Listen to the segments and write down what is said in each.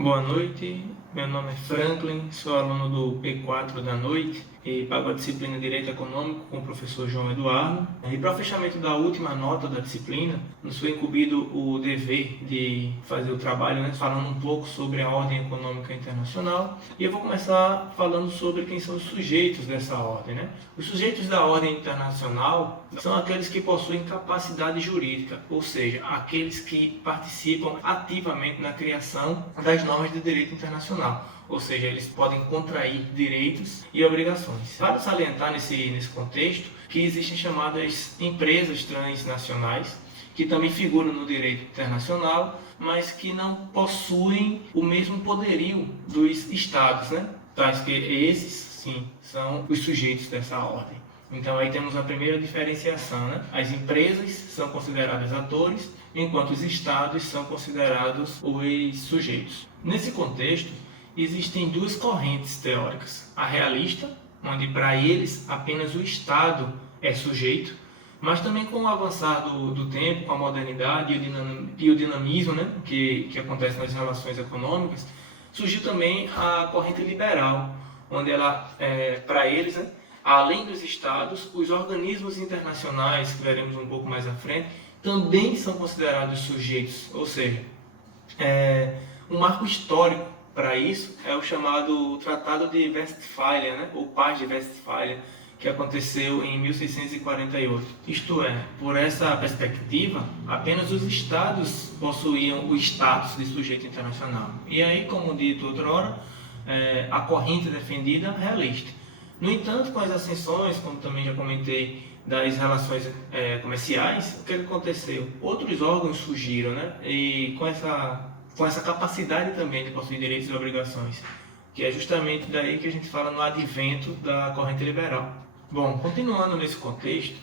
Boa noite, meu nome é Franklin, sou aluno do P4 da noite e pago a disciplina de Direito Econômico com o professor João Eduardo. E para o fechamento da última nota da disciplina, nos foi incumbido o dever de fazer o trabalho, falando um pouco sobre a ordem econômica internacional. E eu vou começar falando sobre quem são os sujeitos dessa ordem. Os sujeitos da ordem internacional são aqueles que possuem capacidade jurídica, ou seja, aqueles que participam ativamente na criação das normas de direito internacional, ou seja, eles podem contrair direitos e obrigações. Vale salientar nesse contexto que existem chamadas empresas transnacionais, que também figuram no direito internacional, mas que não possuem o mesmo poderio dos estados, Tais que esses, sim, são os sujeitos dessa ordem. Então aí temos a primeira diferenciação, As empresas são consideradas atores, enquanto os estados são considerados os sujeitos. Nesse contexto, existem duas correntes teóricas. A realista, onde para eles apenas o estado é sujeito, mas também com o avançar do tempo, com a modernidade e o dinamismo que acontece nas relações econômicas, surgiu também a corrente liberal, onde ela, para eles, além dos estados, os organismos internacionais, que veremos um pouco mais à frente, também são considerados sujeitos, ou seja, um marco histórico para isso é o chamado Tratado de Westfália, ou Paz de Westfália, que aconteceu em 1648. Isto é, por essa perspectiva, apenas os estados possuíam o status de sujeito internacional. E aí, como dito outrora, a corrente defendida é realista. No entanto, com as ascensões, como também já comentei, das relações comerciais, o que aconteceu? Outros órgãos surgiram, E com essa capacidade também de possuir direitos e obrigações, que é justamente daí que a gente fala no advento da corrente liberal. Bom, continuando nesse contexto,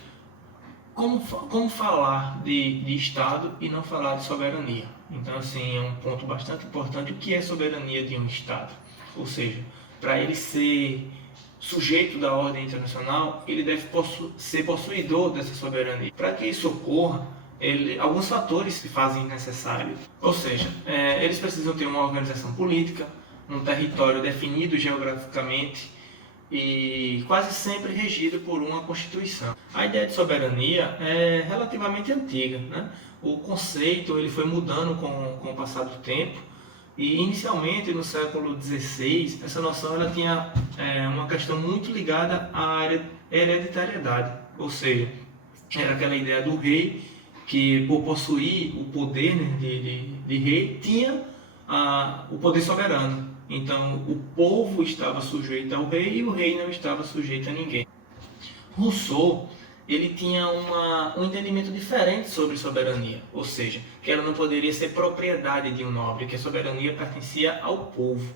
como falar de Estado e não falar de soberania? Então, assim, é um ponto bastante importante. O que é soberania de um Estado? Ou seja, para ele ser sujeito da ordem internacional, ele deve ser possuidor dessa soberania. Para que isso ocorra, alguns fatores se fazem necessários. Ou seja, eles precisam ter uma organização política, um território definido geograficamente e quase sempre regido por uma Constituição. A ideia de soberania é relativamente antiga, O conceito ele foi mudando com o passar do tempo e inicialmente no século XVI essa noção ela tinha uma questão muito ligada à hereditariedade, ou seja, era aquela ideia do rei que por possuir o poder de rei tinha o poder soberano. Então o povo estava sujeito ao rei e o rei não estava sujeito a ninguém. Rousseau ele tinha um entendimento diferente sobre soberania, ou seja, que ela não poderia ser propriedade de um nobre, que a soberania pertencia ao povo.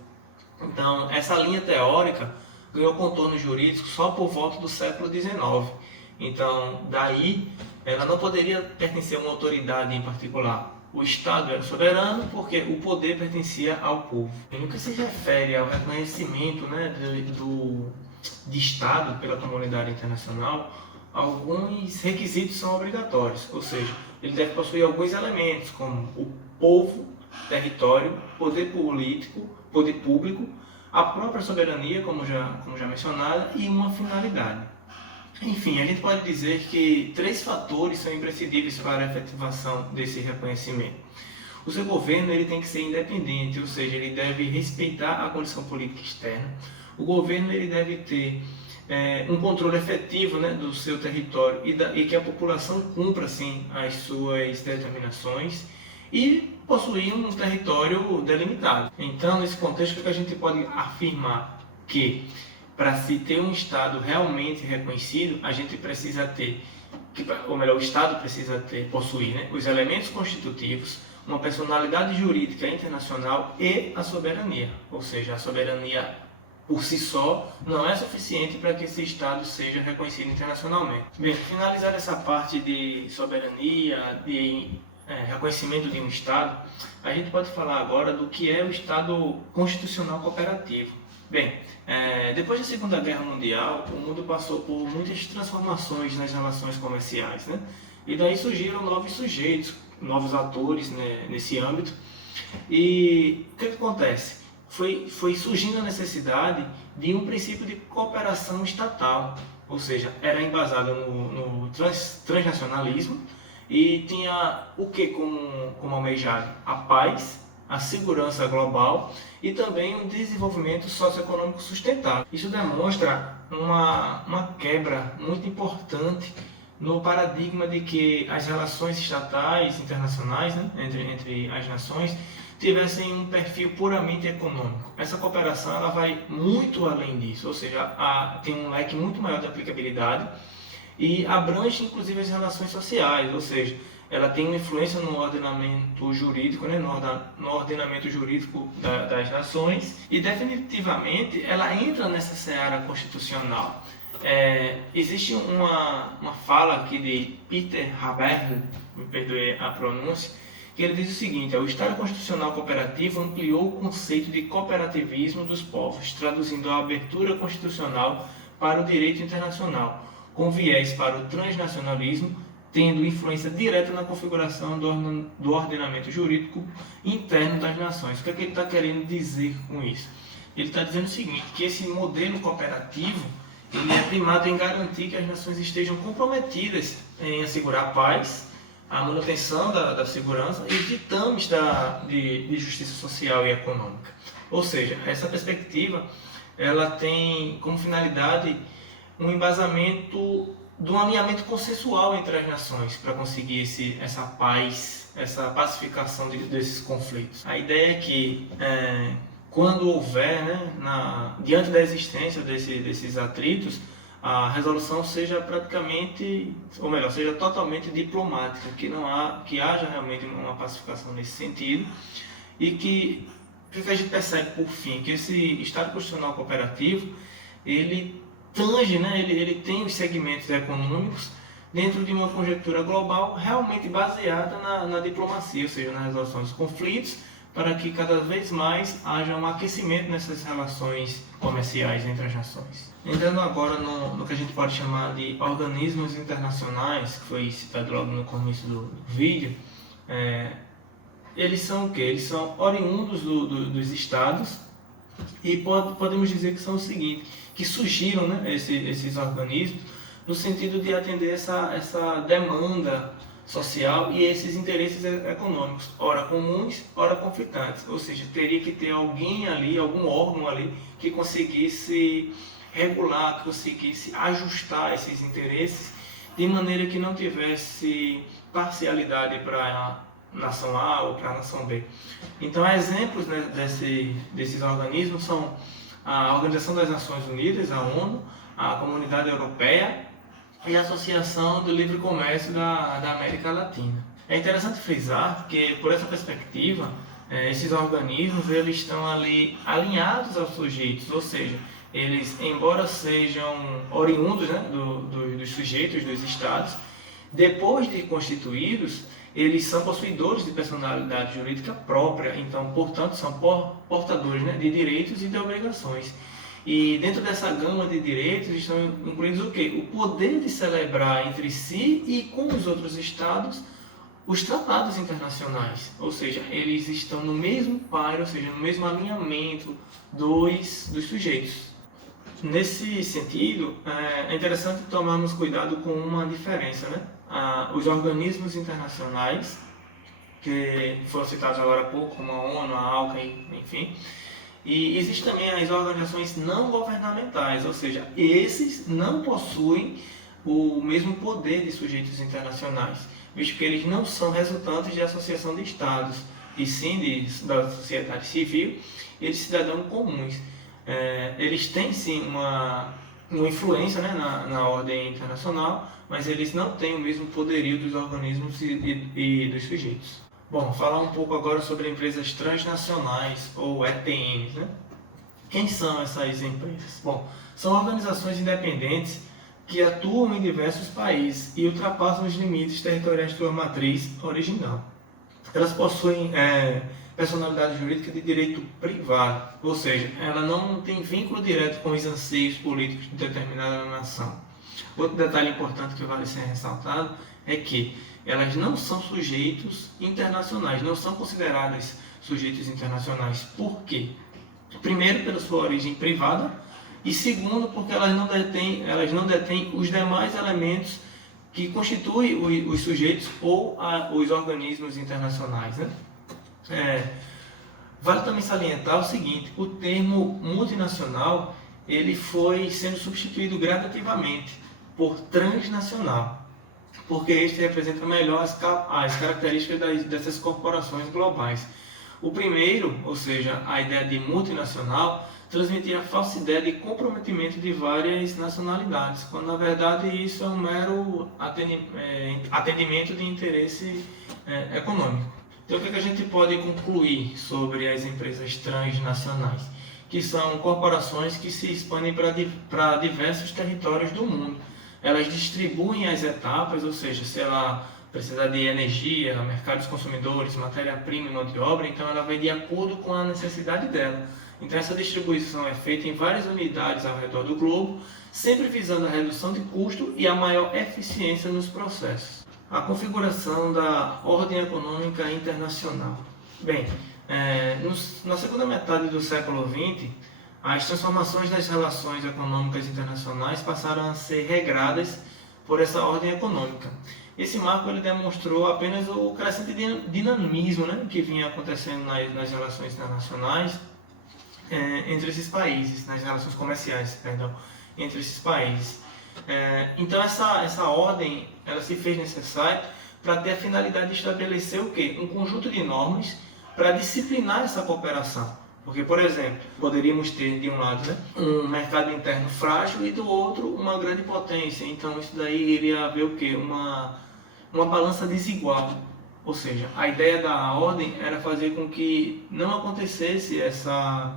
Então essa linha teórica ganhou contorno jurídico só por volta do século XIX. Então daí ela não poderia pertencer a uma autoridade em particular. O Estado era soberano porque o poder pertencia ao povo. E no que se refere ao reconhecimento de Estado pela comunidade internacional, alguns requisitos são obrigatórios, ou seja, ele deve possuir alguns elementos como o povo, território, poder político, poder público, a própria soberania, como já mencionado, e uma finalidade. Enfim, a gente pode dizer que 3 fatores são imprescindíveis para a efetivação desse reconhecimento. O seu governo ele tem que ser independente, ou seja, ele deve respeitar a condição política externa. O governo ele deve ter um controle efetivo do seu território e que a população cumpra assim, as suas determinações e possuir um território delimitado. Então, nesse contexto, a gente pode afirmar que para se ter um Estado realmente reconhecido, a gente precisa ter, ou melhor, o Estado precisa possuir os elementos constitutivos, uma personalidade jurídica internacional e a soberania. Ou seja, a soberania por si só não é suficiente para que esse Estado seja reconhecido internacionalmente. Bem, finalizar essa parte de soberania, de reconhecimento de um Estado, a gente pode falar agora do que é o Estado constitucional cooperativo. Bem, depois da Segunda Guerra Mundial, o mundo passou por muitas transformações nas relações comerciais, E daí surgiram novos sujeitos, novos atores nesse âmbito, E o que acontece? Foi surgindo a necessidade de um princípio de cooperação estatal, ou seja, era embasado no transnacionalismo e tinha o que como almejado? A paz, a segurança global e também um desenvolvimento socioeconômico sustentável. Isso demonstra uma quebra muito importante no paradigma de que as relações estatais internacionais, né, entre as nações tivessem um perfil puramente econômico. Essa cooperação ela vai muito além disso, ou seja, tem um leque muito maior de aplicabilidade e abrange inclusive as relações sociais, ou seja, ela tem uma influência no ordenamento jurídico, né, no ordenamento jurídico das nações e definitivamente ela entra nessa seara constitucional. Existe uma fala aqui de Peter Haberle, me perdoe a pronúncia, que ele diz o seguinte: o Estado Constitucional Cooperativo ampliou o conceito de cooperativismo dos povos, traduzindo a abertura constitucional para o direito internacional, com viés para o transnacionalismo, tendo influência direta na configuração do ordenamento jurídico interno das nações. O que é que ele está querendo dizer com isso? Ele está dizendo o seguinte, que esse modelo cooperativo ele é primado em garantir que as nações estejam comprometidas em assegurar a paz, a manutenção da segurança e os ditames de justiça social e econômica. Ou seja, essa perspectiva ela tem como finalidade um embasamento de um alinhamento consensual entre as nações para conseguir essa paz, essa pacificação desses conflitos. A ideia é que quando houver, né, diante da existência desses atritos, a resolução seja praticamente, ou melhor, seja totalmente diplomática, que haja realmente uma pacificação nesse sentido e que a gente percebe por fim que esse Estado Constitucional Cooperativo ele tange, né, ele tem os segmentos econômicos dentro de uma conjectura global realmente baseada na diplomacia, ou seja, na resolução dos conflitos, para que cada vez mais haja um aquecimento nessas relações comerciais entre as nações. Entrando agora no que a gente pode chamar de organismos internacionais, que foi citado logo no começo do vídeo, eles são o quê? Eles são oriundos dos estados e podemos dizer que são o seguinte, que surgiram, né, esses organismos no sentido de atender essa demanda social e esses interesses econômicos, ora comuns, ora conflitantes. Ou seja, teria que ter alguém ali, algum órgão ali, que conseguisse regular, que conseguisse ajustar esses interesses de maneira que não tivesse parcialidade para a nação A ou para a nação B. Então, exemplos, né, desses organismos são a Organização das Nações Unidas, a ONU, a Comunidade Europeia, e a Associação do Livre Comércio da América Latina. É interessante frisar que, por essa perspectiva, esses organismos eles estão ali alinhados aos sujeitos, ou seja, eles, embora sejam oriundos, né, dos sujeitos, dos estados, depois de constituídos, eles são possuidores de personalidade jurídica própria, então, portanto, são portadores, né, de direitos e de obrigações. E dentro dessa gama de direitos estão incluídos o quê? O poder de celebrar entre si e com os outros estados os tratados internacionais. Ou seja, eles estão no mesmo par, ou seja, no mesmo alinhamento dos sujeitos. Nesse sentido, é interessante tomarmos cuidado com uma diferença, né? Os organismos internacionais, que foram citados agora há pouco, como a ONU, a ALCA, enfim, e existem também as organizações não governamentais, ou seja, esses não possuem o mesmo poder de sujeitos internacionais, visto que eles não são resultantes de associação de estados, e sim da sociedade civil e de cidadãos comuns. Eles têm sim uma influência, né, na ordem internacional, mas eles não têm o mesmo poderio dos organismos e dos sujeitos. Bom, falar um pouco agora sobre empresas transnacionais, ou ETNs, né? Quem são essas empresas? Bom, são organizações independentes que atuam em diversos países e ultrapassam os limites territoriais de sua matriz original. Elas possuem personalidade jurídica de direito privado, ou seja, ela não tem vínculo direto com os anseios políticos de determinada nação. Outro detalhe importante que vale ser ressaltado é que elas não são sujeitos internacionais, não são consideradas sujeitos internacionais. Por quê? Primeiro, pela sua origem privada, e segundo, porque elas não detêm os demais elementos que constituem os sujeitos ou os organismos internacionais, né? Vale também salientar o seguinte: o termo multinacional ele foi sendo substituído gradativamente por transnacional, porque este representa melhor as características dessas corporações globais. O primeiro, ou seja, a ideia de multinacional, transmitia a falsa ideia de comprometimento de várias nacionalidades, quando na verdade isso é um mero atendimento de interesse econômico. Então o que a gente pode concluir sobre as empresas transnacionais? Que são corporações que se expandem para diversos territórios do mundo. Elas distribuem as etapas, ou seja, se ela precisar de energia, mercado dos consumidores, matéria-prima e mão de obra, então ela vai de acordo com a necessidade dela. Então essa distribuição é feita em várias unidades ao redor do globo, sempre visando a redução de custo e a maior eficiência nos processos. A configuração da ordem econômica internacional. Bem, na segunda metade do século XX, as transformações das relações econômicas internacionais passaram a ser regradas por essa ordem econômica. Esse marco ele demonstrou apenas o crescente dinamismo, né, que vinha acontecendo nas relações internacionais entre esses países, nas relações comerciais, perdão, entre esses países. Então essa ordem ela se fez necessária para ter a finalidade de estabelecer o quê? Um conjunto de normas para disciplinar essa cooperação. Porque, por exemplo, poderíamos ter de um lado, né, um mercado interno frágil e do outro uma grande potência. Então isso daí iria haver o quê? Uma balança desigual. Ou seja, a ideia da ordem era fazer com que não acontecesse essa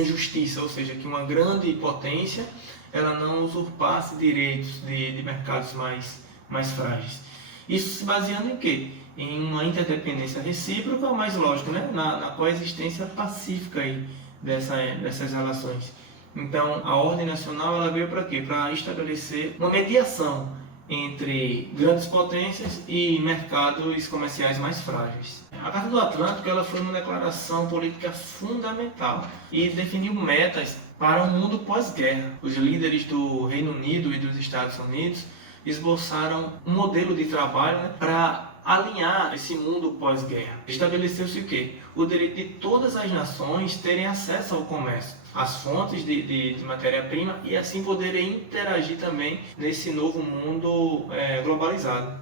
injustiça, ou seja, que uma grande potência ela não usurpasse direitos de mercados mais frágeis. Isso se baseando em quê? Em uma interdependência recíproca, mas lógico, né? na coexistência pacífica aí dessas relações. Então, a ordem nacional ela veio para quê? Para estabelecer uma mediação entre grandes potências e mercados comerciais mais frágeis. A Carta do Atlântico ela foi uma declaração política fundamental e definiu metas para um mundo pós-guerra. Os líderes do Reino Unido e dos Estados Unidos esboçaram um modelo de trabalho, né, para alinhar esse mundo pós-guerra. Estabeleceu-se o quê? O direito de todas as nações terem acesso ao comércio, às fontes de matéria-prima e assim poderem interagir também nesse novo mundo globalizado.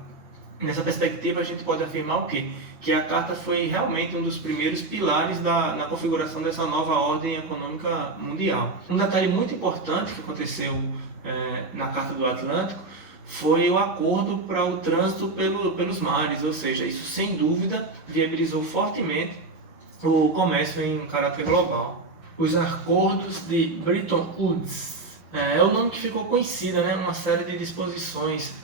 Nessa perspectiva a gente pode afirmar o quê? Que a Carta foi realmente um dos primeiros pilares na configuração dessa nova ordem econômica mundial. Um detalhe muito importante que aconteceu na Carta do Atlântico foi o acordo para o trânsito pelos mares, ou seja, isso sem dúvida viabilizou fortemente o comércio em caráter global. Os acordos de Bretton Woods é o nome que ficou conhecido, né? Uma série de disposições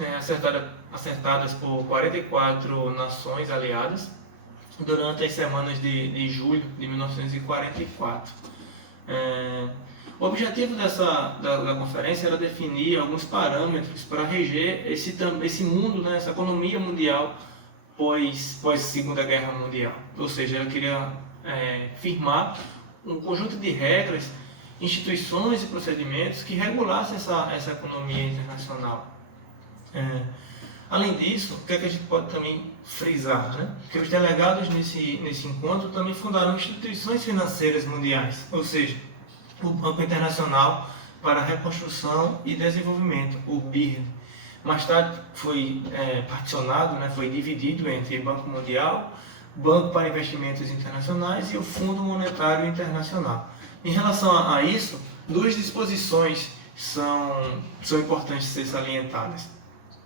acertadas por 44 nações aliadas durante as semanas de julho de 1944. O objetivo da conferência era definir alguns parâmetros para reger esse mundo, né, essa economia mundial pós Segunda Guerra Mundial. Ou seja, ela queria firmar um conjunto de regras, instituições e procedimentos que regulassem essa economia internacional. Além disso, o que é que a gente pode também frisar? Né? Que os delegados nesse encontro também fundaram instituições financeiras mundiais, ou seja, o Banco Internacional para a Reconstrução e Desenvolvimento, o BIRD. Mais tarde foi particionado, né, foi dividido entre Banco Mundial, Banco para Investimentos Internacionais e o Fundo Monetário Internacional. Em relação a isso, duas disposições são importantes de ser salientadas.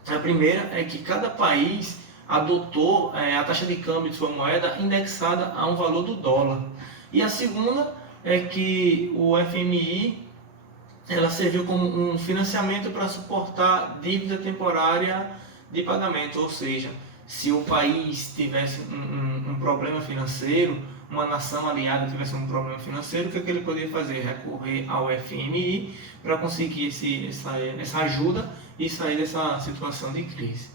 A primeira é que cada país adotou a taxa de câmbio de sua moeda indexada a um valor do dólar. E a segunda é que o FMI ela serviu como um financiamento para suportar dívida temporária de pagamento, ou seja, se o país tivesse um problema financeiro, uma nação aliada tivesse um problema financeiro, o que ele poderia fazer? Recorrer ao FMI para conseguir essa ajuda e sair dessa situação de crise.